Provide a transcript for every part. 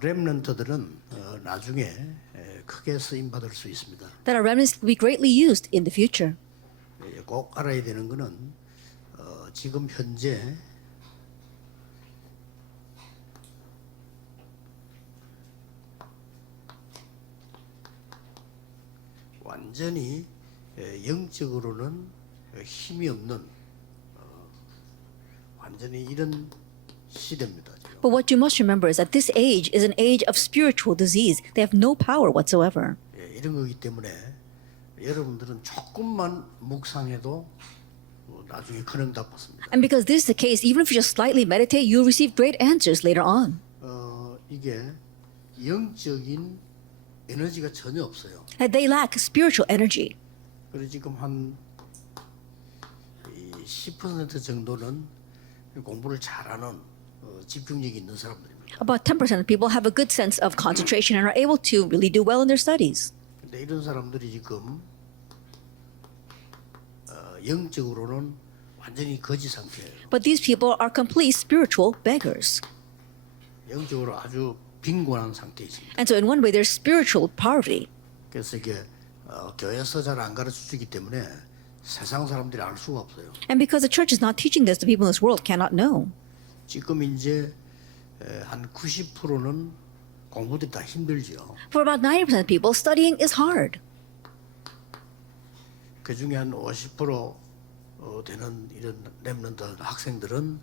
렘넌트들은 나중에 크게 쓰임 받을 수 있습니다. That our remnants will be greatly used in the future. 꼭 알아야 되는 것은 지금 현재 완전히 영적으로는 힘이 없는 완전히 이런 시대입니다. 지금. But what you must remember is that this age is an age of spiritual disease. They have no power whatsoever. 이런 거기 때문에 여러분들은 조금만 묵상해도 나중에 큰 응답 받습니다. And because this is the case, even if you just slightly meditate, you'll receive great answers later on. 이게 영적인 에너지가 전혀 없어요. And they lack spiritual energy. 그래서 지금 한 10% 정도는 공부를 잘하는 집중력이 있는 사람들입니다. About 10% of people have a good sense of concentration and are able to really do well in their studies. 근데 이런 사람들이 지금 영적으로는 완전히 거지 상태예요. But these people are complete spiritual beggars. 영적으로 아주 빈곤한 상태에 있습니다. And so in one way, there's spiritual poverty. 그래서 이게 교회에서 잘 안 가르쳐 주기 때문에 세상 사람들이 알 수가 없어요. And because the church is not teaching this, the people in this world cannot know. 지금 이제 한 90%는 공부들이 다 힘들죠. For about 90% of people, studying is hard. 그 중에 한 50% 되는 이런 렘넌트 학생들은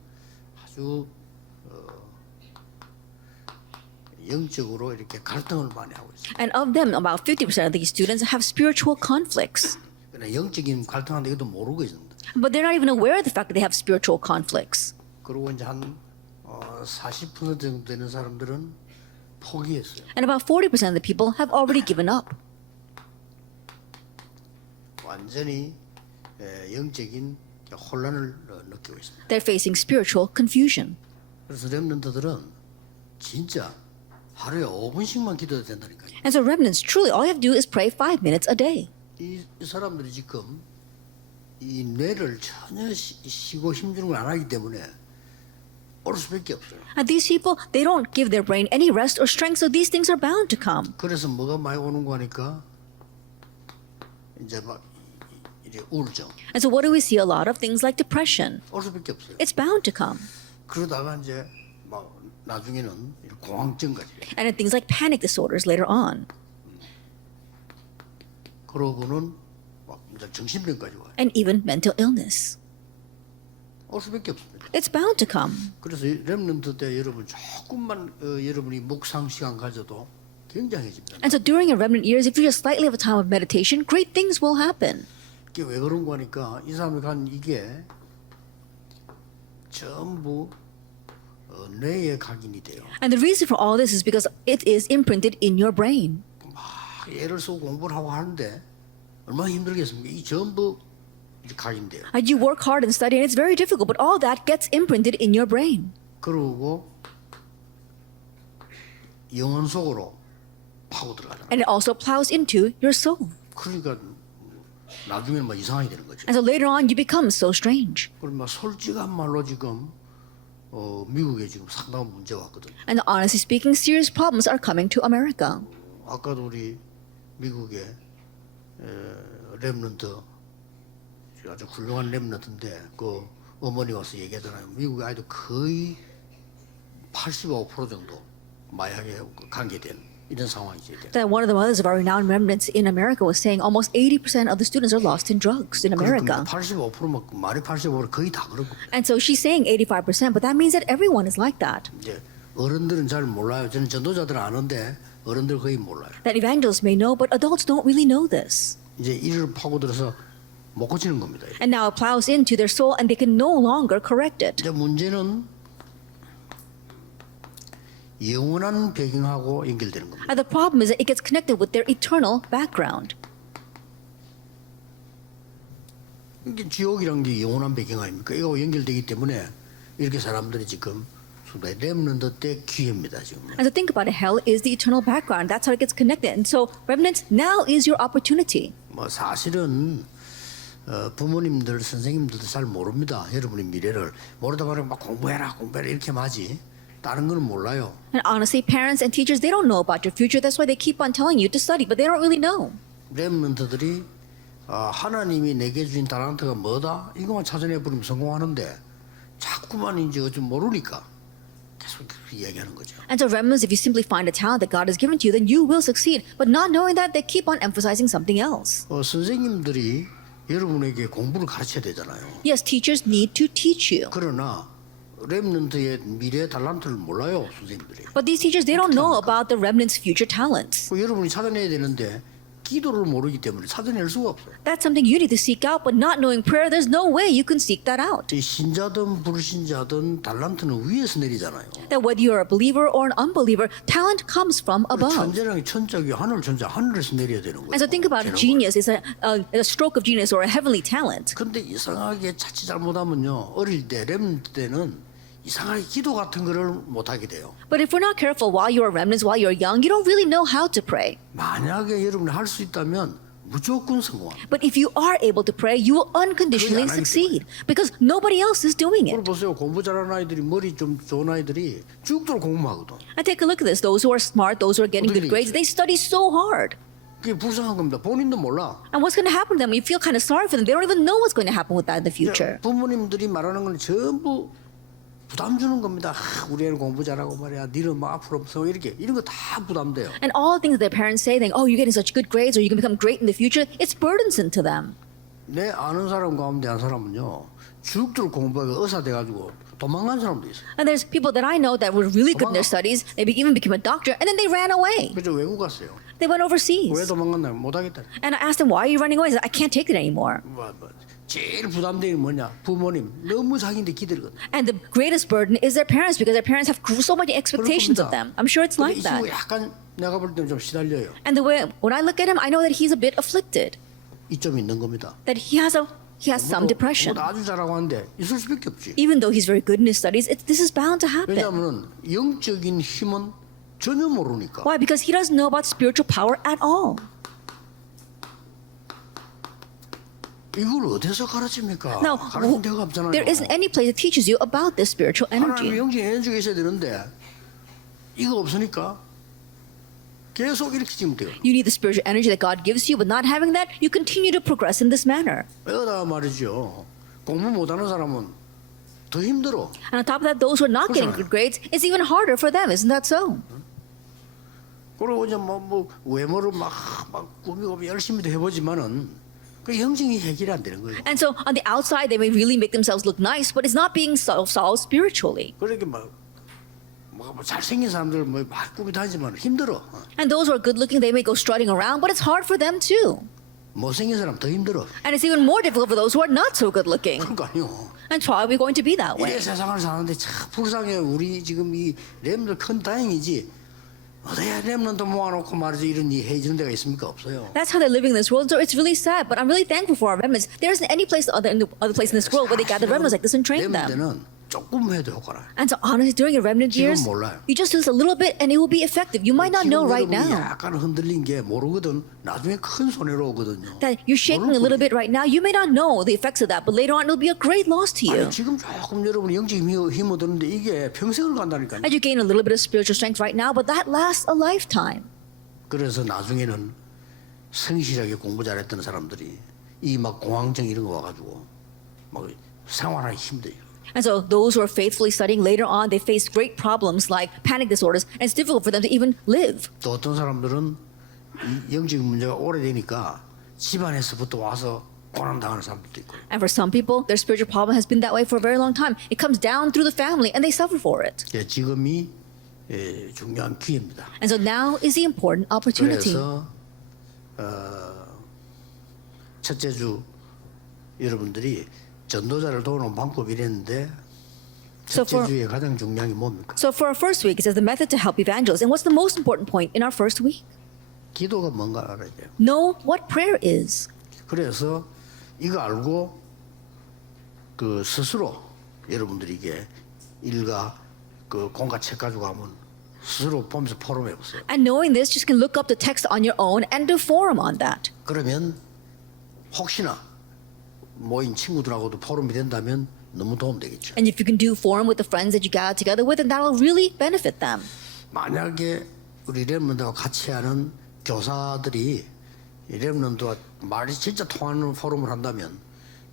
아주 영적으로 이렇게 갈등을 많이 하고 있어요. And of them, about 50% of these students have spiritual conflicts. 그러나 영적인 갈등한데 이것도 모르고 있습니다. But they're not even aware of the fact that they have spiritual conflicts. 그리고 이제 한 40% 정도 되는 사람들은 포기했어요. And about 40% of the people have already given up. 완전히 영적인 혼란을 느끼고 있습니다. They're facing spiritual confusion. 그래서 렘넌트들은 진짜 하루에 5분씩만 기도해도 된다니까요. And so remnants, truly, all you have to do is pray 5 minutes a day. 이 사람들이 지금 이 뇌를 전혀 쉬고 힘주는 걸 안 하기 때문에 올 수밖에 없어요. And these people, they don't give their brain any rest or strength, so these things are bound to come. 그래서 뭐가 많이 오는 거 하니까 이제 막 이제 우울증 And so what do we see? A lot of things like depression. 올 수밖에 없어요. It's bound to come. 그러다가 이제 막 나중에는 공황증까지. And things like panic disorders later on. 그러고는 막 이제 정신병까지 와요. And even mental illness. 올 수밖에 없습니다. It's bound to come. 그래서 렘넌트 때 여러분 조금만 여러분이 묵상 시간 가져도 굉장해집니다. And so during your remnant years, if you just slightly have a time of meditation, great things will happen. 이게 왜 그런 거 하니까 이 사람이 간 이게 전부 뇌에 각인이 돼요. And the reason for all this is because it is imprinted in your brain. 막 애를 쓰고 공부를 하고 하는데 얼마나 힘들겠습니까? 이 전부 이제 각인돼요. And you work hard and study, and it's very difficult, but all that gets imprinted in your brain. 그러고 영혼 속으로 파고 들어가잖아요. And it also plows into your soul. 그러니까 나중에는 막 이상하게 되는 거죠. And so later on, you become so strange. 그럼 막 솔직한 말로 지금 미국에 지금 상당한 문제가 왔거든요. And honestly speaking, serious problems are coming to America. 아까도 우리 미국의 렘넌트 아주 훌륭한 렘넌트인데 그 어머니 와서 얘기하잖아요. 미국 아이도 거의 85% 정도 마약에 관계된 이런 상황이죠. That one of the mothers of our renowned remnants in America was saying almost 80% of the students are lost in drugs in America. 85%막 말이 85% 거의 다 그런 겁니다. And so she's saying 85%, but that means that everyone is like that. 이제 어른들은 잘 몰라요. 저는 전도자들은 아는데 어른들 거의 몰라요. That evangelists may know, but adults don't really know this. 이제 이를 파고들어서 못 고치는 겁니다. And now it plows into their soul and they can no longer correct it. 이제 문제는 영원한 배경하고 연결되는 겁니다. And the problem is that it gets connected with their eternal background. 이게 지옥이란 게 영원한 배경 아닙니까? 이거 연결되기 때문에 이렇게 사람들이 지금 렘넌트 때 기회입니다 지금. And so think about it, hell is the eternal background. That's how it gets connected. And so remnants, now is your opportunity. 뭐 사실은 부모님들, 선생님들도 잘 모릅니다. 여러분의 미래를 모르다 보니 막 공부해라 이렇게 하지. 다른 거는 몰라요. And honestly, parents and teachers, they don't know about your future. That's why they keep on telling you to study, but they don't really know. 렘넌트들이 하나님이 내게 주신 달란트가 뭐다? 이것만 찾아내 버리면 성공하는데 자꾸만 이제 좀 모르니까 계속 이야기하는 거죠. And so remnants, if you simply find a talent that God has given to you, then you will succeed. But not knowing that, they keep on emphasizing something else. 선생님들이 여러분에게 공부를 가르쳐야 되잖아요. Yes, teachers need to teach you. 그러나 렘넌트의 미래 달란트를 몰라요, 선생님들이. But these teachers, they don't know about the remnant's future talents. 여러분이 찾아내야 되는데 기도를 모르기 때문에 찾아낼 수가 없어요. That's something you need to seek out, but not knowing prayer, there's no way you can seek that out. 이 신자든 불신자든 달란트는 위에서 내리잖아요. That whether you're a believer or an unbeliever, talent comes from above. 천재랑 천적이 하늘 천재 하늘에서 내려야 되는 거예요. And so think about a genius is a stroke of genius or a heavenly talent. 근데 이상하게 자칫 잘못하면요 어릴 때 렘넌트 때는 이상하게 기도 같은 거를 못 하게 돼요. But if we're not careful while you're remnants, while you're young, you don't really know how to pray. 만약에 여러분이 할 수 있다면 무조건 성공합니다. But if you are able to pray, you will unconditionally 그게 안 하기 succeed because nobody else is doing 그걸 it. 보세요. 공부 잘하는 아이들이 머리 좀 좋은 아이들이 죽도록 공부하거든. And take a look at this. Those who are smart, those who are getting good grades, they study so hard. 그게 불쌍한 겁니다. 본인도 몰라. And what's going to happen to them? You feel kind of sorry for them. They don't even know what's going to happen with that in the future. 부모님들이 말하는 건 전부 부담 주는 겁니다. 우리 애는 공부 잘하고 말이야. 니는 뭐 앞으로 이렇게 이런 거 다 부담돼요. And all the things that their parents say, think, oh, you're getting such good grades or you can become great in the future, it's burdensome to them. 내 아는 사람 가운데 한 사람은요 죽도록 공부하고 의사 돼가지고 도망간 사람도 있어요. And there's people that I know that were really good in their studies. They even became a doctor, and then they ran away. 그래서 외국 갔어요. They went overseas. 왜 도망갔나 못하겠다. And I asked them, why are you running away? He said, I can't take it anymore. 제일 부담되는 게 뭐냐? 부모님 너무 자기인데 기대거든. And the greatest burden is their parents because their parents have so many expectations of them. I'm sure it's like 이 that. 친구 약간 내가 볼 때는 좀 시달려요. And the way when I look at him, I know that he's a bit afflicted. 이점 있는 겁니다. That he has some depression. 아주 잘하고 하는데 있을 수밖에 없지. Even though he's very good in his studies, this is bound to happen. 왜냐하면 영적인 힘은 전혀 모르니까. Why? Because he doesn't know about spiritual power at all. 이걸 어디서 가르칩니까? Now, 가르친 데가 없잖아요. there isn't any place that teaches you about this spiritual 하나님 energy. 영적인 에너지가 있어야 되는데 이거 없으니까 계속 이렇게 지면 돼요. You need the spiritual energy that God gives you, but not having that, you continue to progress in this manner. 왜다 말이죠. 공부 못하는 사람은 더 힘들어. And on top of that, those who are not getting good grades, it's even harder for them, isn't that so? 그리고 이제 뭐 외모를 막 꾸미고 열심히 해보지만은 그 영적인 해결이 안 되는 거예요. And so on the outside, they may really make themselves look nice, but it's not being solved spiritually. 그렇게 뭐 잘생긴 사람들 막 꾸미 다니지만 힘들어. And those who are good looking, they may go strutting around, but it's hard for them too. 못생긴 사람 더 힘들어. And it's even more difficult for those who are not so good looking. 그러니까요. And it's probably going to be that way. 이 세상을 사는데 참 불쌍해. 우리 지금 이 렘들 큰 다행이지. 어디야 렘런도 모아놓고 말이죠 이런 일 해주는 데가 있습니까? 없어요. That's how they're living in this world. So it's really sad, but I'm really thankful for our remnants. There isn't any place other place in this world where they gather remnants like this and train them. 렘런트는 조금 해도 효과나. And so honestly, during your remnant years, 지금 몰라요. you just do this a little bit and it will be effective. You might not know right now 약간 흔들린 게 모르거든. 나중에 큰 손해로 오거든요. that you're shaking a little bit right now. You may not know the effects of that, but later on, it'll be a great loss to you. 아니, 지금 조금 여러분이 영적인 힘을 얻었는데 이게 평생을 간다니까요. And you gain a little bit of spiritual strength right now, but that lasts a lifetime. 그래서 나중에는 성실하게 공부 잘했던 사람들이 이 막 공황증 이런 거 와가지고 막 생활하기 힘들어요. And so those who are faithfully studying later on, they face great problems like panic disorders, and it's difficult for them to even live. 또 어떤 사람들은 이 영적인 문제가 오래되니까 집안에서부터 와서 고난 당하는 사람들도 있고. And for some people, their spiritual problem has been that way for a very long time. It comes down through the family, and they suffer for it. 예, 지금이 중요한 기회입니다. And so now is the important opportunity. 그래서 첫째 주 여러분들이 전도자를 도우는 방법이 이랬는데 첫째 주에 가장 중요한 게 뭡니까? So for our first week, it says the method to help evangelists. And what's the most important point in our first week? 기도가 뭔가 알아야 돼요. Know what prayer is. 그래서 이거 알고 그 스스로 여러분들이 이게 일가 그 공과 책 가지고 가면 스스로 보면서 포럼해 보세요. And knowing this, you can look up the text on your own and do forum on that. 그러면 혹시나 모인 친구들하고도 포럼이 된다면 너무 도움되겠죠. And if you can do forum with the friends that you gather together with, then that'll really benefit them. 만약에 우리 렘넌트와 같이 하는 교사들이 이 렘넌트와 말이 진짜 통하는 포럼을 한다면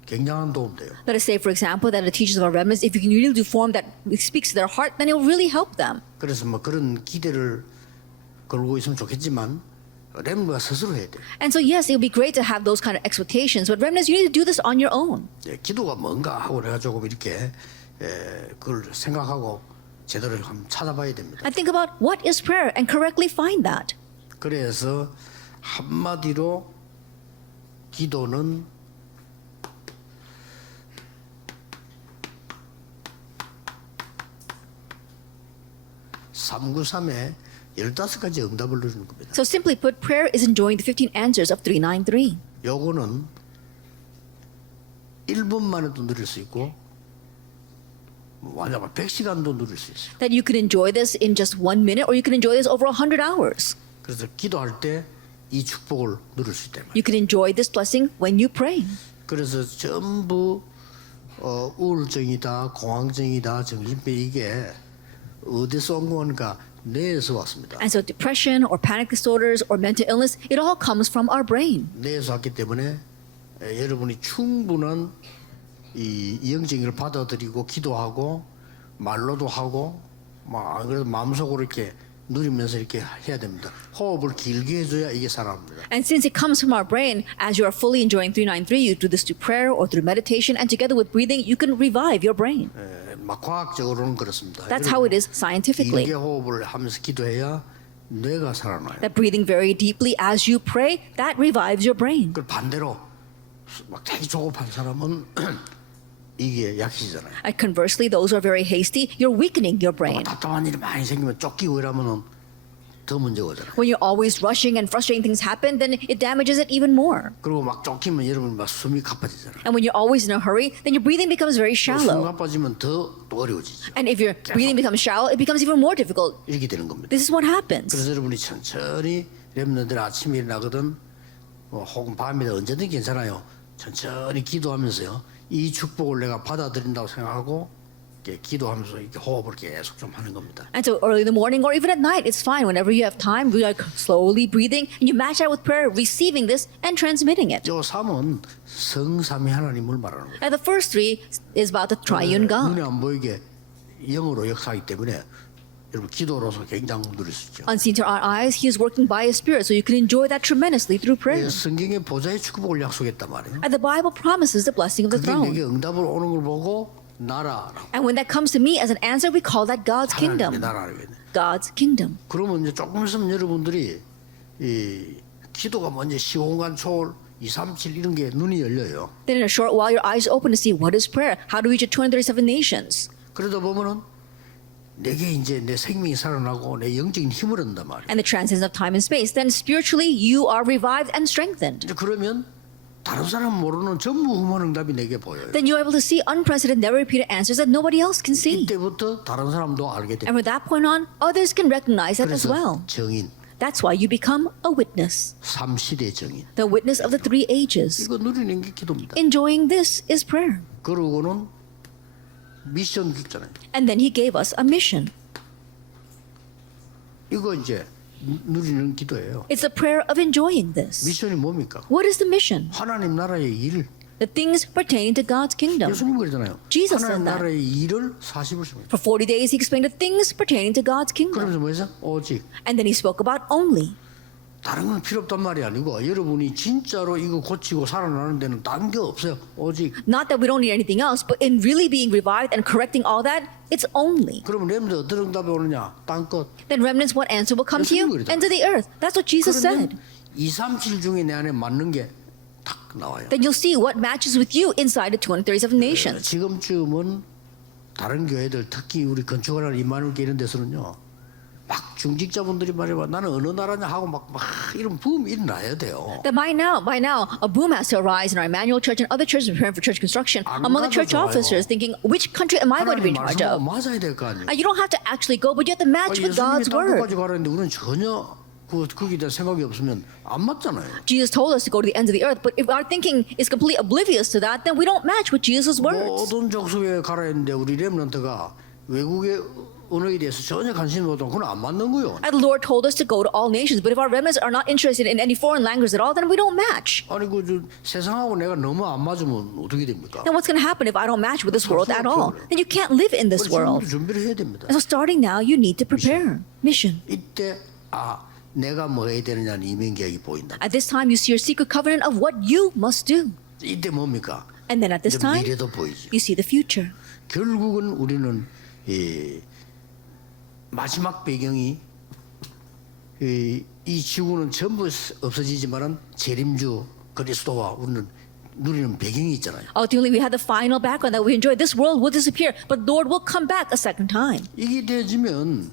굉장한 도움 돼요. Let us say, for example, that the teachers of our remnants, if you can really do forum that speaks to their heart, then it will really help them. 그래서 뭐 그런 기대를 걸고 있으면 좋겠지만 렘넌트가 스스로 해야 돼요. And so, yes, it would be great to have those kind of expectations, but remnants, you need to do this on your 오wn. 예, 기도가 뭔가 하고 내가 조금 이렇게 그걸 생각하고 제대로 한번 찾아봐야 됩니다. And think about what is prayer and correctly find that. 그래서 한마디로 기도는 (393에) 15가지 응답을 누리는 겁니다. So simply put, prayer is enjoying the 15 answers of 393. 요거는 1분 만에도 누릴 수 있고 완전 100시간도 누릴 수 있어요. That you can enjoy this in just 1 minute, or you can enjoy this over 100 hours. 그래서 기도할 때 이 축복을 누릴 수 있다. You can enjoy this blessing when you pray. 그래서 전부 우울증이다, 공황증이다, 정신병 이게 어디서 온 거니까 뇌에서 왔습니다. And so depression or panic disorders or mental illness, it all comes from our brain. 뇌에서 왔기 때문에 여러분이 충분한 이 영적인 걸 받아들이고 기도하고 말로도 하고 막 안 그래도 마음속으로 이렇게 누리면서 이렇게 해야 됩니다. 호흡을 길게 해줘야 이게 살아납니다. And since it comes from our brain, as you are fully enjoying 393, you do this through prayer or through meditation, and together with breathing, you can revive your brain. 막 과학적으로는 그렇습니다. That's how it is scientifically. 길게 호흡을 하면서 기도해야 뇌가 살아나요. That breathing very deeply as you pray, that revives your brain. 그 반대로 막 되게 조급한 사람은 이게 약해지잖아요. And conversely, those who are very hasty, you're weakening your brain. 답답한 일이 많이 생기면 쫓기고 이러면은 더 문제가 오잖아요. When you're always rushing and frustrating things happen, then it damages it even more. 그리고 막 쫓기면 여러분 막 숨이 가빠지잖아요. And when you're always in a hurry, then your breathing becomes very 숨 shallow. 가빠지면 더 어려워지죠. And if your breathing becomes shallow, it becomes even more difficult. 이렇게 되는 겁니다. This is what happens. 그래서 여러분이 천천히 렘넌트들 아침에 일어나거든 혹은 밤이든 언제든 괜찮아요. 천천히 기도하면서요. 이 축복을 내가 받아들인다고 생각하고 이렇게 기도하면서 이렇게 호흡을 계속 좀 하는 겁니다. And so early in the morning or even at night, it's fine. Whenever you have time, we are slowly breathing and you match that with prayer, receiving this and transmitting it. 요 3은 성삼위 하나님을 말하는 거예요. And the first three is about the triune 눈에 God. 안 보이게 영으로 역사하기 때문에 여러분 기도로서 굉장히 누릴 수 있죠. Unseen to our eyes, He is working by His Spirit, so you can enjoy that tremendously through prayer. 성경에 보좌의 축복을 약속했단 말이에요. And the Bible promises the blessing of the 그게 내게 throne. 응답을 오는 걸 보고 나라라고. And when that comes to me as an answer, we call that God's 하나님의 kingdom. 나라라고 해요. God's kingdom. 그러면 이제 조금 있으면 여러분들이 이 기도가 먼저 시공간 초월 237 이런 게 눈이 열려요. Then in a short while, your eyes open to see what is prayer, how to reach the 237 nations. 그러다 보면은 내게 이제 내 생명이 살아나고 내 영적인 힘을 얻는단 말이에요. And the transcendence of time and space. Then spiritually, you are revived and strengthened. 이제 그러면 다른 사람 모르는 전무후무한 응답이 내게 보여요. Then you are able to see unprecedented, never repeated answers that nobody else can see. 이때부터 다른 사람도 알게 And 돼요. from that point on, others can recognize that as 그래서 well. 정인, That's why you become a witness. 3시대 정인. The witness of the 3 ages. 이거 누리는 게 기도입니다. Enjoying this is prayer. 그러고는 미션 있잖아요. And then He gave us a mission. 이거 이제 누리는 기도예요. It's the prayer of enjoying this. 미션이 뭡니까? What is the mission? 하나님 나라의 일. The things pertaining to God's kingdom. 예수님 그러잖아요. Jesus said 하나님 that. 나라의 일을 40을 씁니다. For 40 days, He explained the things pertaining to God's kingdom. 그러면서 뭐였어? 오직. And then He spoke about only. 다른 건 필요 없단 말이 아니고 여러분이 진짜로 이거 고치고 살아나는 데는 딴 게 없어요. 오직. Not that we don't need anything else, but in really being revived and correcting all that, it's only. 그러면 렘들 어떤 응답이 오느냐? 땅 끝. Then remnants, what answer will come to you? And to the earth. That's what Jesus said. 그러면 2, 3, 7 중에 내 안에 맞는 게 딱 나와요. Then you'll see what matches with you inside the 237 nations. 지금쯤은 다른 교회들 특히 우리 건축하는 이만울 교회 이런 데서는요. 막 중직자분들이 말해봐 나는 어느 나라냐 하고 막 이런 붐이 일어나야 돼요. That by now, a boom has to arise in our Emmanuel Church and other churches preparing for church construction among the church officers, thinking, which country am I going to be in 하나님 charge 말씀하고 of? 맞아야 될 거 아니에요. You don't have to actually go, but you have to match with God's 예수님이 딴 word. 데까지 가라는데 우리는 전혀 거기에 대한 생각이 없으면 안 맞잖아요. Jesus told us to go to the ends of the earth, but if our thinking is completely oblivious to that, then we don't match with Jesus' words. 모든 족속에 가라 했는데 우리 렘넌트가 외국의 언어에 대해서 전혀 관심이 없다면 그건 안 맞는 거예요. And the Lord told us to go to all nations, but if our remnants are not interested in any foreign language at all, then we don't match. 아니 세상하고 내가 너무 안 맞으면 어떻게 됩니까? Then what's going to happen if I don't match with this world at all? Then you can't live in this world. 준비를 해야 됩니다. And so starting now, you need to prepare. Mission. 이때 내가 뭐 해야 되느냐는 이민계획이 보인다. At this time, you see your secret covenant of what you must do. 이때 뭡니까? And then at this time, 미래도 보이지. you see the future. 결국은 우리는 마지막 배경이 이 지구는 전부 없어지지만은 재림주 그리스도와 우리는 누리는 배경이 있잖아요. Ultimately, we had the final background that we enjoy. This world will disappear, but Lord will come back a second time. 이게 되어지면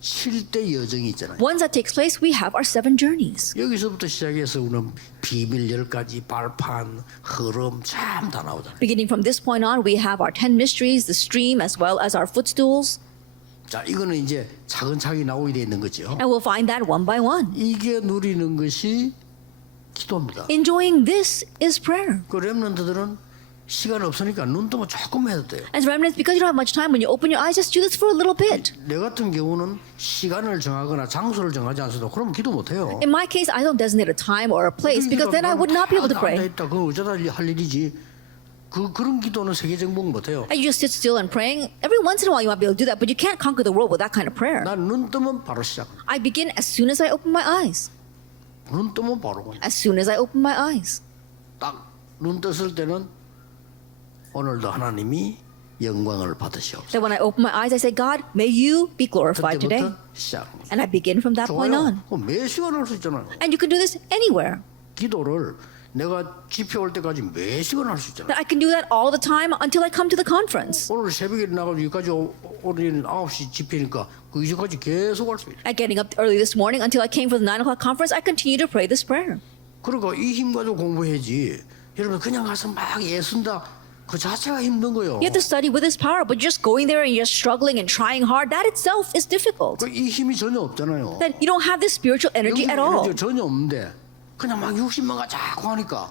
7대 여정이 있잖아요. Once that takes place, we have our 7 journeys. 여기서부터 시작해서 우리는 비밀 10가지, 발판, 흐름 참 다 나오잖아요. Beginning from this point on, we have our 10 mysteries, the stream, as well as our footstools. 자, 이거는 이제 차근차근 나오게 돼 있는 거죠. And we'll find that one by one. 이게 누리는 것이 기도입니다. Enjoying this is prayer. 그 렘넌트들은 시간 없으니까 눈 뜨면 조금 해도 돼요. As remnants, because you don't have much time, when you open your eyes, just do this for a little bit. 내 같은 경우는 시간을 정하거나 장소를 정하지 않아도 그럼 기도 못 해요. In my case, I don't designate a time or a place because then I would not be able to pray. 앉아있다. 그건 어쩌다 할 일이지. 그런 기도는 세계 정복 못 해요. And you just sit still and praying. Every once in a while, you might be able to do that, but you can't conquer the world with that kind of prayer. 난 눈 뜨면 바로 시작. I begin as soon as I open my eyes. 눈 뜨면 바로 그냥. As soon as I open my eyes. 딱 눈 떴을 때는 오늘도 하나님이 영광을 받으시옵소서. That when I open my eyes, I say, God, may you be glorified today. 그때부터 시작. And I begin from that point on. 매 시간 할 수 있잖아요. And you can do this anywhere. 기도를 내가 집회 올 때까지 매 시간 할 수 있잖아요. That I can do that all the time until I come to the conference. 오늘 새벽에 나가서 여기까지 오늘 9시 집회니까 그 이전까지 계속 할 수 있어요. At getting up early this morning until I came for the 9 o'clock conference, I continue to pray this prayer. 그러니까 이 힘 가지고 공부해야지. 여러분 그냥 가서 막 애쓴다. 그 자체가 힘든 거예요. You have to study with this power, but just going there and you're struggling and trying hard, that itself is difficult. 이 힘이 전혀 없잖아요. That you don't have this spiritual energy at all. 에너지가 전혀 없는데 그냥 막 60만가 자꾸 하니까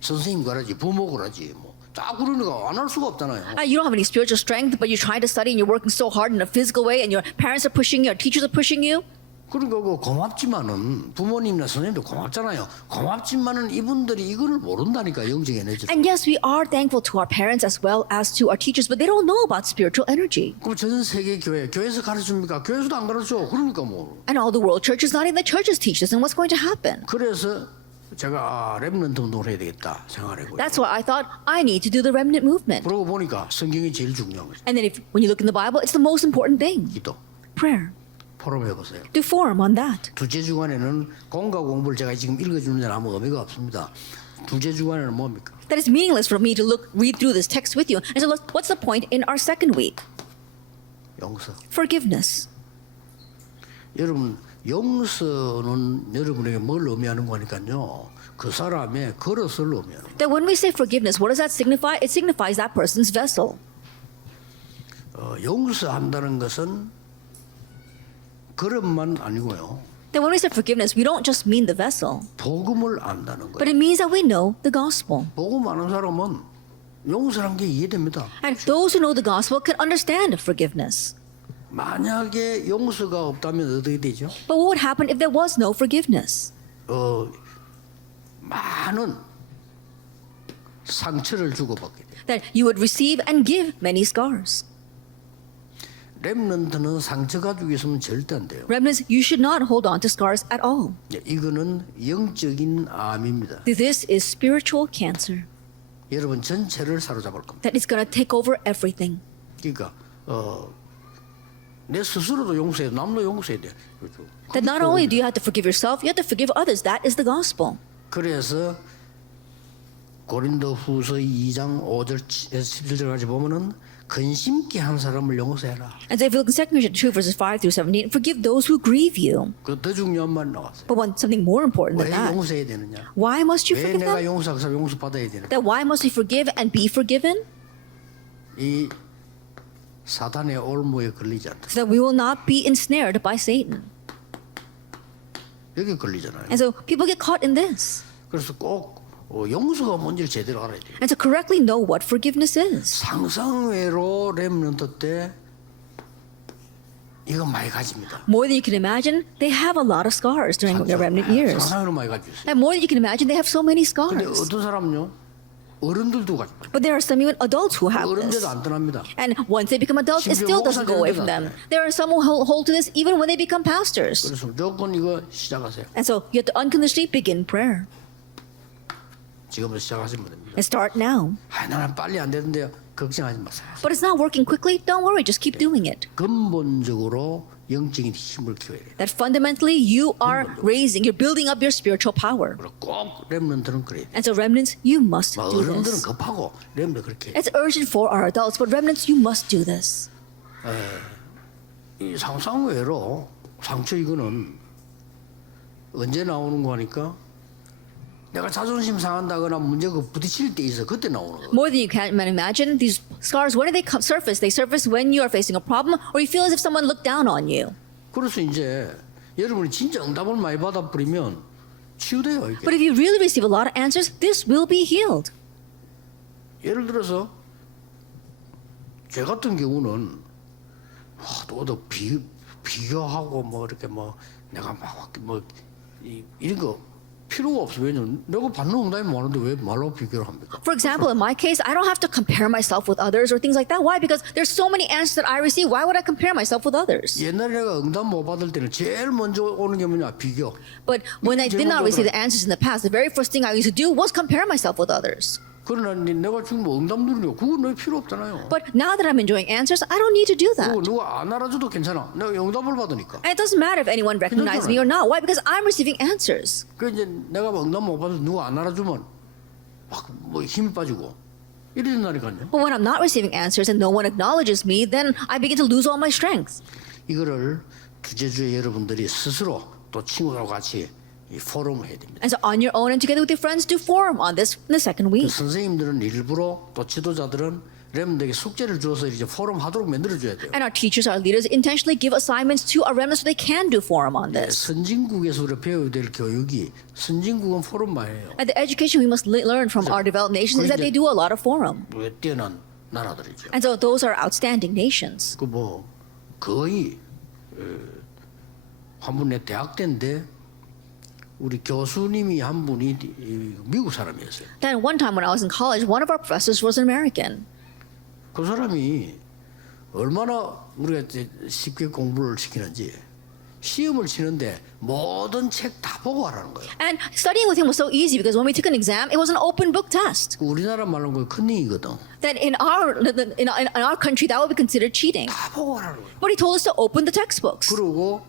선생님 가라지 부모 가라지 뭐 자꾸 그러니까 안 할 수가 없잖아요. You don't have any spiritual strength, but you're trying to study and you're working so hard in a physical way, and your parents are pushing you, your teachers are pushing you. 그러니까 그 고맙지만은 부모님이나 선생님도 고맙잖아요. 고맙지만은 이분들이 이거를 모른다니까 영적 에너지를. And yes, we are thankful to our parents as well as to our teachers, but they don't know about spiritual energy. 그럼 전 세계 교회에서 가르칩니까? 교회에서도 안 가르쳐. 그러니까 뭐. And all the world churches, not even the churches teach this, and what's going to happen? 그래서 제가 렘넌트 운동을 해야 되겠다 생각하고. That's why I thought I need to do the remnant movement. 그러고 보니까 성경이 제일 중요한 거죠. And then when you look in the Bible, it's the most important thing. 기도. Prayer. 포럼 해보세요. Do forum on that. 두째 주간에는 공과 공부를 제가 지금 읽어주는 데는 아무 의미가 없습니다. 두째 주간에는 뭡니까? That is meaningless for me to read through this text with you. And so what's the point in our second week? 용서. Forgiveness. 여러분 용서는 여러분에게 뭘 의미하는 거니까요. 그 사람의 그릇을 의미하는 거예요. That when we say forgiveness, what does that signify? It signifies that person's vessel. 용서한다는 것은 그릇만 아니고요. That when we say forgiveness, we don't just mean the vessel, 복음을 안다는 but 거예요. it means that we know the gospel. 복음 아는 사람은 용서란 게 이해됩니다. And those who know the gospel can understand forgiveness. 만약에 용서가 없다면 어떻게 되죠? But what would happen if there was no forgiveness? 많은 상처를 주고받게 돼요. That you would receive and give many scars. 렘넌트는 상처 가지고 있으면 절대 안 돼요. Remnants, you should not hold on to scars at all. 이거는 영적인 암입니다. This is spiritual cancer. 여러분 전체를 사로잡을 겁니다. That is going to take over everything. 그러니까 내 스스로도 용서해야 남도 용서해야 돼. 그렇죠? That not only do you have to forgive yourself, you have to forgive others. That is the gospel. 그래서 고린도후서 2장 5절 11절까지 보면은 근심케 한 사람을 용서해라. And so if you look in 2 Corinthians 2 verses 5 through 17, forgive those who grieve you. 그 더 중요한 말 나왔어요. But something more important 왜 than that. 용서해야 되느냐? Why must you 왜 forgive 내가 them? 용서하고 용서 받아야 되느냐? That why must we forgive and be forgiven? 이 사단의 올무에 걸리지 않다. So that we will not be ensnared by Satan. 여기 걸리잖아요. And so people get caught in this. 그래서 꼭 용서가 뭔지를 제대로 알아야 돼요. And to correctly know what forgiveness is. 상상외로 렘넌트 때 이거 많이 가집니다. More than you can imagine, they have a lot of scars during their remnant years. 상상외로 많이 가지고 있어요. And more than you can imagine, they have so many 근데 scars. 어떤 사람은요, 어른들도 가지고 있어요. But there are some even adults who have 어른들도 this. 안 떠납니다. And once they become adults, it still doesn't go away from them. There are some who hold to this even when they become pastors. 그래서 무조건 이거 시작하세요. And so you have to unconditionally begin prayer. 지금부터 시작하시면 됩니다. And start now. 나는 빨리 안 되는데요. 걱정하지 마세요. But it's not working quickly. Don't worry. Just keep doing it. 근본적으로 영적인 힘을 키워야 돼요. That fundamentally you are raising, you're building up your spiritual power. 그리고 꼭 렘넌트는 그래요. And so remnants, you must do 어른들은 this. 급하고 렘넌트 그렇게. It's urgent for our adults, but remnants, you must do this. 이 상상외로 상처 이거는 언제 나오는 거니까 내가 자존심 상한다거나 문제가 부딪힐 때 있어 그때 나오는 거. More than you can imagine, these scars, when do they surface? They surface when you are facing a problem or you feel as if someone looked down on you. 그래서 이제 여러분이 진짜 응답을 많이 받아버리면 치유돼요 이게. But if you really receive a lot of answers, this will be healed. 예를 들어서 제 같은 경우는 또 비교하고 뭐 이렇게 뭐 내가 막 뭐 이런 거 필요가 없어. 왜냐면 내가 받는 응답이 많은데 왜 말로 비교를 합니까? For example, in my case, I don't have to compare myself with others or things like that. Why? Because there's so many answers that I receive. Why would I compare myself with others? 옛날에 내가 응답 못 받을 때는 제일 먼저 오는 게 뭐냐? 비교. But when I did not receive the answers in the past, the very first thing I used to do was compare myself with others. 그러나 내가 지금 뭐 응답 누리고 그건 내 필요 없잖아요. But now that I'm enjoying answers, I don't need to do that. 그거 누가 안 알아줘도 괜찮아. 내가 응답을 받으니까. And it doesn't matter if anyone recognizes me or not. Why? Because I'm receiving answers. 그 이제 내가 뭐 응답 못 받아서 누가 안 알아주면 막 뭐 힘이 빠지고 이러는다니까요. But when I'm not receiving answers and no one acknowledges me, then I begin to lose all my strength. 이거를 주제주에 여러분들이 스스로 또 친구들하고 같이 이 포럼을 해야 됩니다. And so on your own and together with your friends, do forum on this in the second week. 선생님들은 일부러 또 지도자들은 렘들에게 숙제를 주어서 이제 포럼 하도록 만들어줘야 돼요. And our teachers, our leaders intentionally give assignments to our remnants so they can do forum on this. 선진국에서 우리가 배워야 될 교육이 선진국은 포럼만 해요. And the education we must learn from our developed nations is that they do a lot of forum. 왜 뛰어난 나라들이죠. And so those are outstanding nations. 그 뭐 거의 한 분 내 대학 때인데 우리 교수님이 한 분이 미국 사람이었어요. Then one time when I was in college, one of our professors was an American. 그 사람이 얼마나 우리가 쉽게 공부를 시키는지 시험을 치는데 모든 책 다 보고 하라는 거예요. And studying with him was so easy because when we took an exam, it was an open book test. 우리나라 말로 그 큰일이거든. That in our country, that would be considered cheating. 다 보고 하라는 거예요. But he told us to open the textbooks. 그리고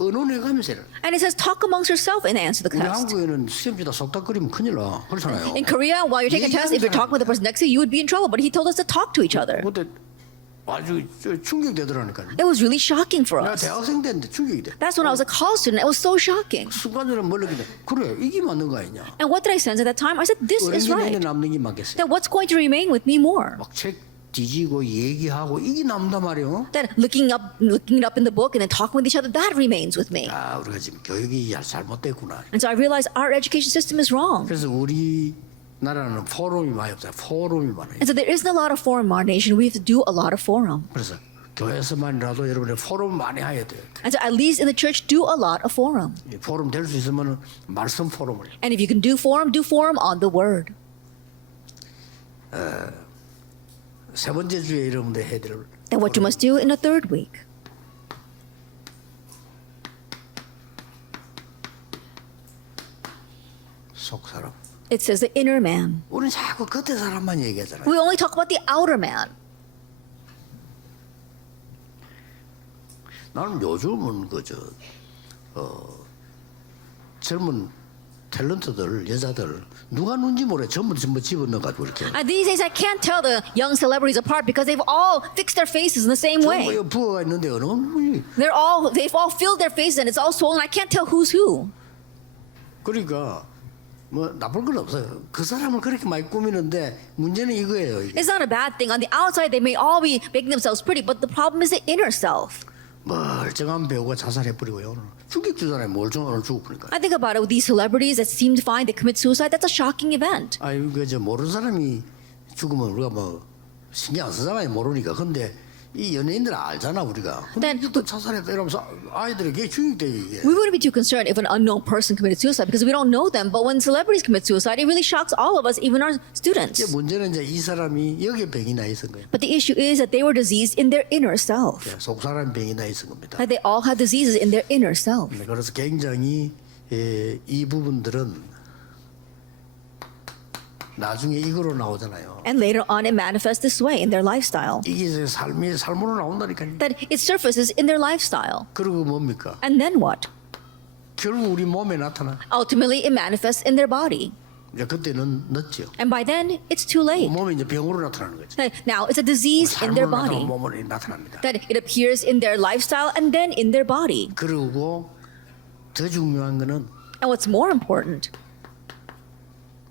의논해가면서 해라. And it says, talk amongst yourself and answer the 우리 test. 한국에는 시험지다 속닥거리면 큰일 나. 그렇잖아요. In Korea, while you're taking a test, if you're talking with the person next to you, you would be in trouble. But he told us to talk to each other. 그때 아주 충격되더라니까요. It was really shocking for 내가 us. 대학생 때인데 충격이 돼. That's when I was a college student. It was so shocking. 순간적으로 멀리기도 그래 이게 맞는 거 아니냐. And what did I sense at that time? I said, this is 어린 게 right. 남는 게 맞겠어요. That what's going to remain with me more? 막 책 뒤지고 얘기하고 이게 남단 말이에요. That looking it up in the book and then talking with each other, that remains with me. 아 우리가 지금 교육이 잘못됐구나. And so I realized our education system is wrong. 그래서 우리 나라는 포럼이 많이 없어요. 포럼이 많아요. And so there isn't a lot of forum in our nation. We have to do a lot of forum. 그래서 교회에서만이라도 여러분의 포럼 많이 해야 돼요. And so at least in the church, do a lot of forum. 이 포럼 될 수 있으면 말씀 포럼을 해요. And if you can do forum on the word. 세 번째 주에 여러분들 해야 될 Then what you must do in the third week. 속 사람. It says the inner man. 우리는 자꾸 겉에 사람만 얘기하잖아요. We only talk about the outer man. 나는 요즘은 젊은 탤런트들 여자들 누가 누군지 모르 전부 집어넣어가지고 이렇게 These days, I can't tell the young celebrities apart because they've all fixed their faces in the same way. 전부 부어가 있는데 어느 분이 They've all filled their faces and it's all swollen. I can't tell who's who. 그러니까 뭐 나쁠 건 없어요. 그 사람을 그렇게 많이 꾸미는데 문제는 이거예요. 이게. It's not a bad thing. On the outside, they may all be making themselves pretty, but the problem is the inner self. 멀쩡한 배우가 자살해버리고요. 오늘 충격주잖아요. 오늘 죽어버리니까. I think about it with these celebrities that seemed fine, they commit suicide. That's a shocking event. 아유 그저 모르는 사람이 죽으면 우리가 뭐 신경 안 쓰잖아요. 모르니까. 근데 이 연예인들은 알잖아 우리가. 근데 Then- 또 자살했다 이러면서 아이들에게 충격돼 이게. We wouldn't be too concerned if an unknown person committed suicide because we don't know them. But when celebrities commit suicide, it really shocks all of us, even our students. 이제 문제는 이제 이 사람이 여기에 병이 나 있은 거예요. But the issue is that they were diseased in their inner self. 속 사람 병이 나 있은 겁니다. That they all had diseases in their inner self. 그래서 굉장히 이 부분들은 나중에 이거로 나오잖아요. And later on, it manifests this way in their lifestyle. 이게 이제 삶으로 나온다니까요. That it surfaces in their lifestyle. 그리고 뭡니까? And then what? 결국 우리 몸에 나타나. Ultimately, it manifests in their body. 이제 그때는 늦죠. And by then, it's too late. 몸이 이제 병으로 나타나는 거죠. That now, it's a disease in their 삶으로 body. 몸으로 나타납니다. That it appears in their lifestyle and then in their body. 그리고 더 중요한 거는 And what's more important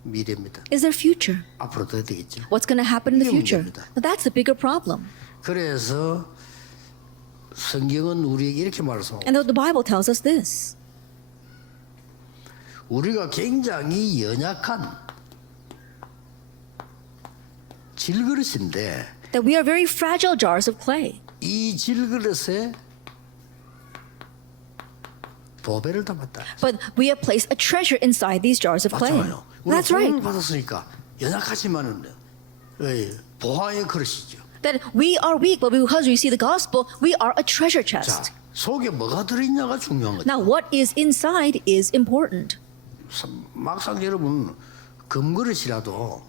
미래입니다. is their future. 앞으로 더 되겠죠. What's going to happen in the 이게 future? 문제입니다. Now, that's the bigger problem. 그래서 성경은 우리에게 이렇게 말씀하고 And the Bible tells us this. 우리가 굉장히 연약한 질그릇인데 That we are very fragile jars of clay. 이 질그릇에 보배를 담았다. But we have placed a treasure inside these jars of clay. 맞잖아요. 우리가 That's right. 소원을 받았으니까 연약하지만은 보화의 그릇이죠. That we are weak, but because we see the gospel, we are a treasure 자, chest. 속에 뭐가 들어있냐가 중요한 거죠. Now, what is inside is important. 막상 여러분 금그릇이라도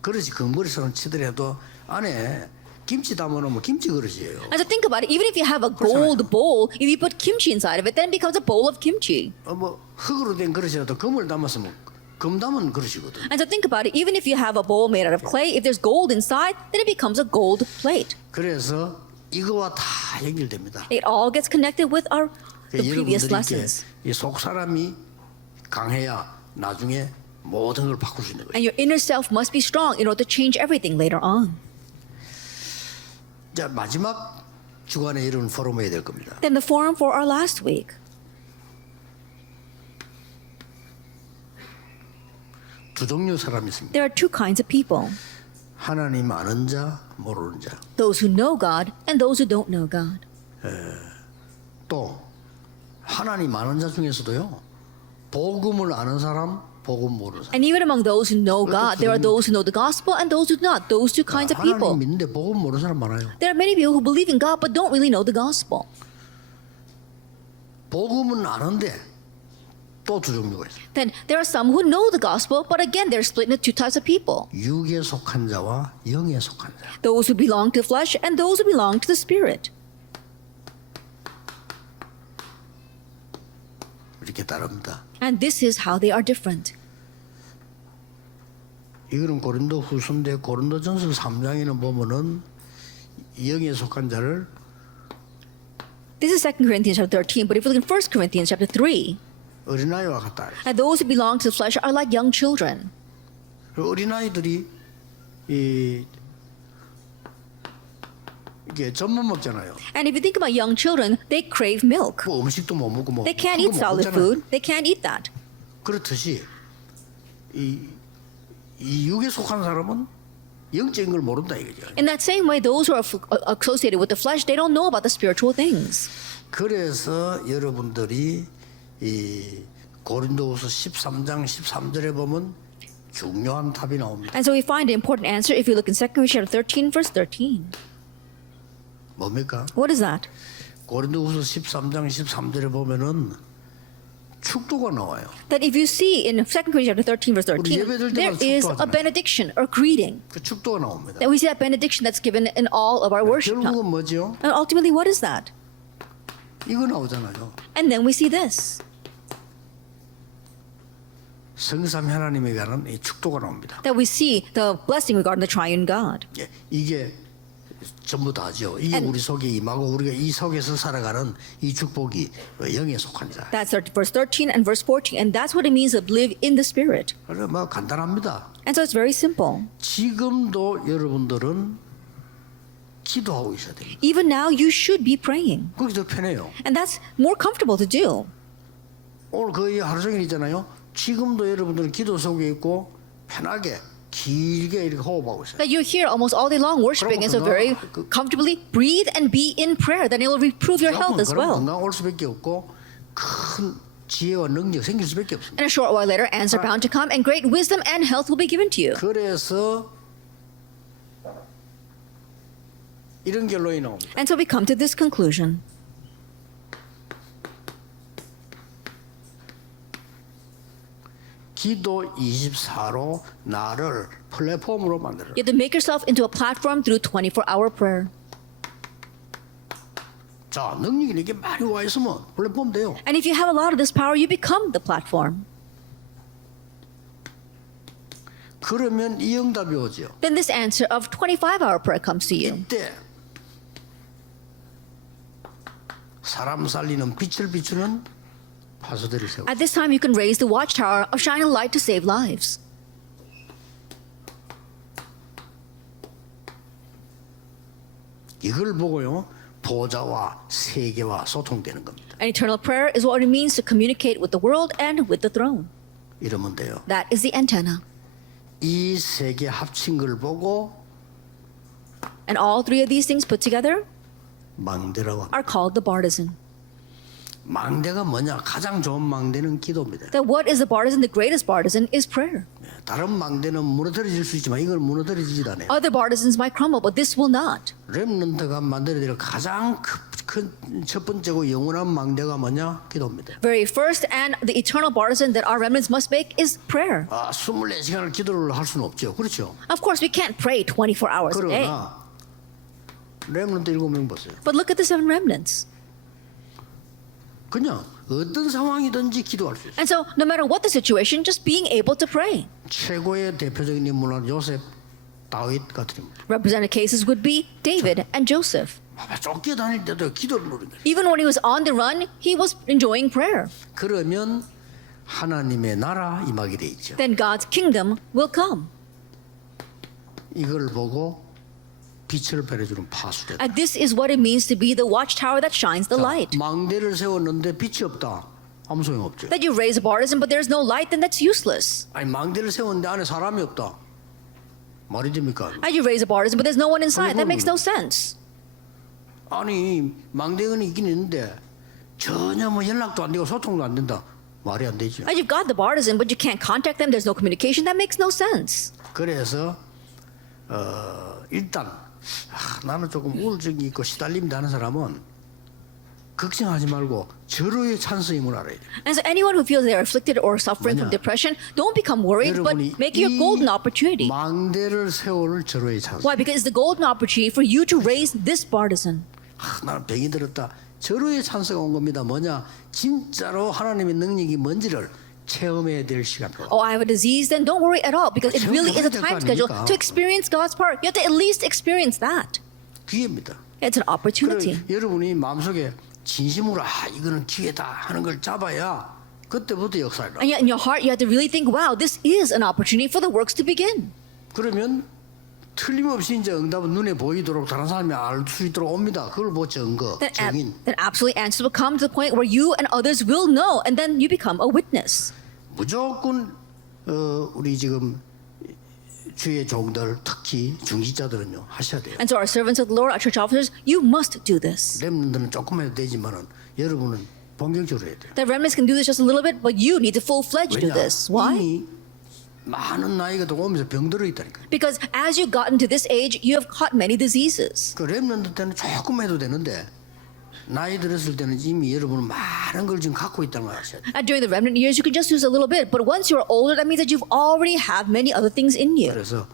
그릇이 금그릇처럼 치더라도 안에 김치 담아놓으면 김치 그릇이에요. And so think about it. Even if you have a gold bowl, if you put kimchi inside of it, then it becomes a bowl of kimchi. 뭐 흙으로 된 그릇이라도 금을 담았으면 금 담은 그릇이거든. And so think about it. Even if you have a bowl made out of clay, if there's gold inside, then it becomes a gold plate. 그래서 이거와 다 연결됩니다. It all gets connected with the previous 여러분들이 lessons. 이속 사람이 강해야 나중에 모든 걸 바꿀 수 있는 거예요. And your inner self must be strong in order to change everything later on. 자 마지막 주간에 이런 포럼이 될 겁니다. Then the forum for our last week. 두 종류 사람이 있습니다. There are two kinds of people. 하나님 아는 자, 모르는 자. Those who know God and those who don't know God. 또 하나님 아는 자 중에서도요. 복음을 아는 사람, 복음 모르는 사람. And even among those who know God, there are those who know the gospel and those who do not. Those two kinds of people. 하나님 믿는데 복음 모르는 사람 많아요. There are many people who believe in God but don't really know the gospel. 복음은 아는데 또 두 종류가 있어요. Then there are some who know the gospel, but again, they're split into two types of people. 육에 속한 자와 영에 속한 자. Those who belong to flesh and those who belong to the spirit. 이렇게 다릅니다. And this is how they are different. 이거는 고린도 후서인데 고린도전서 3장에는 보면은 영에 속한 자를 This is 2 Corinthians chapter 13, but if you look in 1 Corinthians chapter 3, 어린아이와 같다. and those who belong to the flesh are like young children. 어린아이들이 이게 젖만 먹잖아요. And if you think about young children, they crave milk. 뭐 음식도 못 먹고 뭐 They can't 큰 eat 거 solid 먹잖아요. food. They can't eat that. 그렇듯이 이 육에 속한 사람은 영적인 걸 모른다 이거죠. In that same way, those who are associated with the flesh, they don't know about the spiritual things. 그래서 여러분들이 이 고린도후서 13장 13절에 보면 중요한 답이 나옵니다. And so we find an important answer if you look in 2 Corinthians chapter 13, verse 13. 뭡니까? What is that? 고린도후서 13장 13절에 보면은 축도가 나와요. That if you see in 2 Corinthians chapter 13, verse 13, 예배드릴 there 때마다 is a 축도하잖아요. benediction or greeting. 그 축도가 나옵니다. That we see that benediction that's given in all of our worship. 결국은 뭐죠? And ultimately, what is that? 이거 나오잖아요. And then we see this. 성삼 하나님에 관한 이 축도가 나옵니다. That we see the blessing regarding the triune God. 예, 이게 전부 다죠. 이게 And- 우리 속에 임하고 우리가 이 속에서 살아가는 이 축복이 영에 속한 자. That's verse 13 and verse 14. And that's what it means to live in the Spirit. 그래 뭐 간단합니다. And so it's very simple. 지금도 여러분들은 기도하고 있어야 됩니다. Even now, you should be praying. 그게 더 편해요. And that's more comfortable to do. 오늘 거의 하루 종일 있잖아요. 지금도 여러분들은 기도 속에 있고 편하게 길게 이렇게 호흡하고 있어요. That you're here almost all day long worshiping, and so very comfortably breathe and be in prayer. Then it will improve your health as 그럼 well. 건강 올 수밖에 없고 큰 지혜와 능력 생길 수밖에 없습니다. And a short while later, answers are bound to come, and great wisdom and health will be given to you. 그래서 이런 결론이 나옵니다. And so we come to this conclusion. 기도 24로 나를 플랫폼으로 만들어. You have to make yourself into a platform through 24-hour prayer. 자, 능력이 이렇게 많이 와 있으면 플랫폼 돼요. And if you have a lot of this power, you become the platform. 그러면 이 응답이 오죠. Then this answer of 25-hour prayer comes to you. 이때 사람 살리는 빛을 비추는 파수들을 세워. At this time, you can raise the watchtower of shining light to save lives. 이걸 보고요. 보좌와 세계와 소통되는 겁니다. And eternal prayer is what it means to communicate with the world and with the throne. 이러면 돼요. That is the antenna. 이 세 개 합친 걸 보고 And all three of these things put together 망대라고 합니다. are called the bartizan. 망대가 뭐냐? 가장 좋은 망대는 기도입니다. That what is the bartizan? The greatest bartizan is prayer. 다른 망대는 무너뜨려질 수 있지만 이걸 무너뜨리지도 않아요. Other bartizans might crumble, but this will not. 렘넌트가 만들어야 될 가장 큰 첫 번째고 영원한 망대가 뭐냐? 기도입니다. Very first and the eternal bartizan that our remnants must make is prayer. 24시간을 기도를 할 수는 없죠. 그렇죠? Of course, we can't pray 24 hours a day. 그러나 렘넌트 7명 보세요. But look at the 7 remnants. 그냥 어떤 상황이든지 기도할 수 있어요. And so, no matter what the situation, just being able to pray. 최고의 대표적인 인물은 요셉, 다윗 같은 인물. Represented cases would be David and Joseph. 쫓겨다닐 때도 기도를 누리는 거예요. Even when he was on the run, he was enjoying prayer. 그러면 하나님의 나라 임하게 돼 있죠. Then God's kingdom will come. 이걸 보고 빛을 발해주는 파수대. And this is what it means to be the watchtower that shines the light. 망대를 세웠는데 빛이 없다. 아무 소용 없죠. That you raise a bartizan, but there's no light, then that's useless. 아니 망대를 세웠는데 안에 사람이 없다. 말이 됩니까? And you raise a bartizan, but there's no one inside. That makes no sense. 아니 망대는 있긴 있는데 전혀 뭐 연락도 안 되고 소통도 안 된다. 말이 안 되죠. And you've got the bartizan, but you can't contact them. There's no communication. That makes no sense. 그래서 일단 나는 조금 우울증이 있고 시달림다 하는 사람은 걱정하지 말고 절호의 찬스임을 알아야 돼요. And so anyone who feels they're afflicted or suffering from depression, don't become worried, but 여러분이 make it your golden opportunity. 망대를 세울 절호의 찬스. Why? Because it's the golden opportunity for you to raise this bartizan. 나는 병이 들었다. 절호의 찬스가 온 겁니다. 뭐냐? 진짜로 하나님의 능력이 뭔지를 체험해야 될 시간. Oh, I have a disease, then don't worry at all, because it really is a time schedule to experience God's power. You have to at least experience that. 기회입니다. It's an opportunity. 여러분이 마음속에 진심으로 이거는 기회다 하는 걸 잡아야 그때부터 역사를. And yet in your heart, you have to really think, wow, this is an opportunity for the works to begin. 그러면 틀림없이 이제 응답은 눈에 보이도록 다른 사람이 알 수 있도록 옵니다. 그걸 보고 증거, 증인. Then absolutely answers will come to the point where you and others will know, and then you become a witness. 무조건 우리 지금 주의 종들 특히 중직자들은요 하셔야 돼요. And so our servants of the Lord, our church officers, you must do this. 렘넌트는 조금 해도 되지만은 여러분은 본격적으로 해야 돼요. The remnants can do this just a little bit, but you need to full-fledged do this. Why? 이미 많은 나이가 더 오면서 병들어 있다니까요. Because as you've gotten to this age, you have caught many diseases. 그 렘넌트 때는 조금 해도 되는데 나이 들었을 때는 이미 여러분은 많은 걸 지금 갖고 있다는 걸 아셔야 돼요. And during the remnant years, you can just use a little bit, but once you're older, that means that you've already have many other things in you. 그래서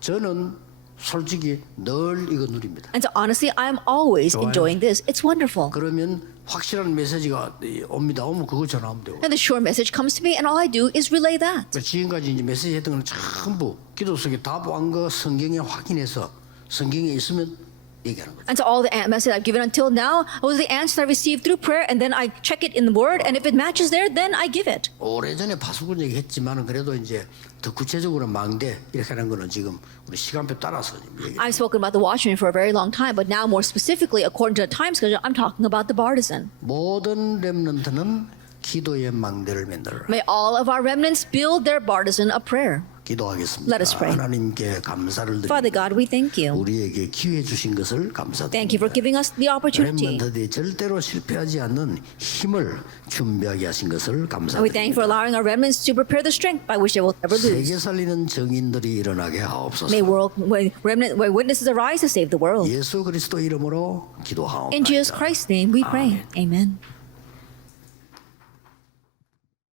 저는 솔직히 늘 이거 누립니다. And so honestly, I'm always enjoying this. It's wonderful. 그러면 확실한 메시지가 옵니다. 오면 그거 전하면 되고. And the sure message comes to me, and all I do is relay that. 지금까지 이제 메시지 했던 건 전부 기도 속에 답한 거 성경에 확인해서 성경에 있으면 얘기하는 거죠. And so all the message I've given until now was the answer I received through prayer, and then I check it in the Word, and if it matches there, then I give it. 오래전에 파수꾼 얘기했지만은 그래도 이제 더 구체적으로 망대 이렇게 하는 거는 지금 우리 시간표 따라서 얘기. I've spoken about the watchman for a very long time, but now more specifically, according to the time schedule, I'm talking about the partisan. 모든 렘넌트는 기도의 망대를 만들어라. May all of our remnants build their partisan a prayer. 기도하겠습니다. Let us pray. 하나님께 감사를 Father 드립니다. God, we thank you. 우리에게 기회 주신 것을 감사드립니다. Thank you for giving us the opportunity. 렘넌트들이 절대로 실패하지 않는 힘을 준비하게 하신 것을 And we thank you for 감사드립니다. allowing our remnants to prepare the strength by which they will never lose. 세계 살리는 정인들이 일어나게 하옵소서. May witnesses arise to save the world. 예수 그리스도 이름으로 기도하옵나이다. In Jesus Christ's name we pray. Amen.